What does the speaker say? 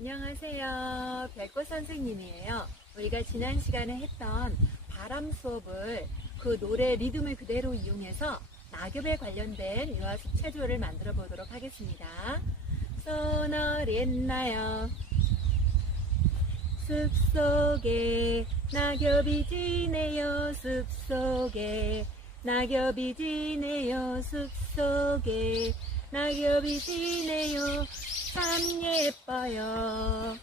안녕하세요. 별꽃 선생님이에요. 우리가 지난 시간에 했던 바람 수업을 그 노래 리듬을 그대로 이용해서 낙엽에 관련된 유아습 체조를 만들어 보도록 하겠습니다. 소널이 있나요? 숲속에 낙엽이 지네요. 숲속에 낙엽이 지네요. 숲속에 낙엽이 지네요. 참 예뻐요.